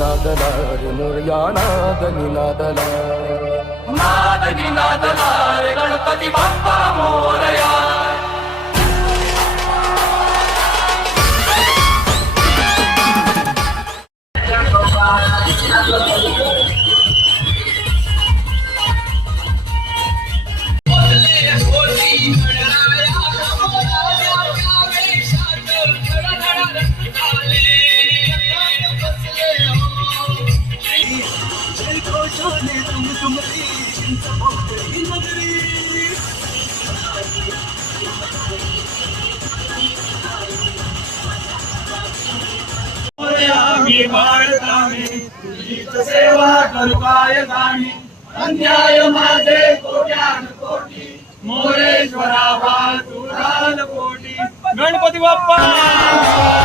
ನಾದಲಾರೆ ಮುರಿಯಾ ನಾದನಿ ನಾದಲಾರೆ ನಾದನಿ ನಾದಲಾರೆ ಗಣಪತಿ ಬಪ್ಪ सेवा करू काय गाणी अन्याय माझे कोट्यान कोटी मोरेश्वरा तुराल कोटी. गणपती बाप्पा!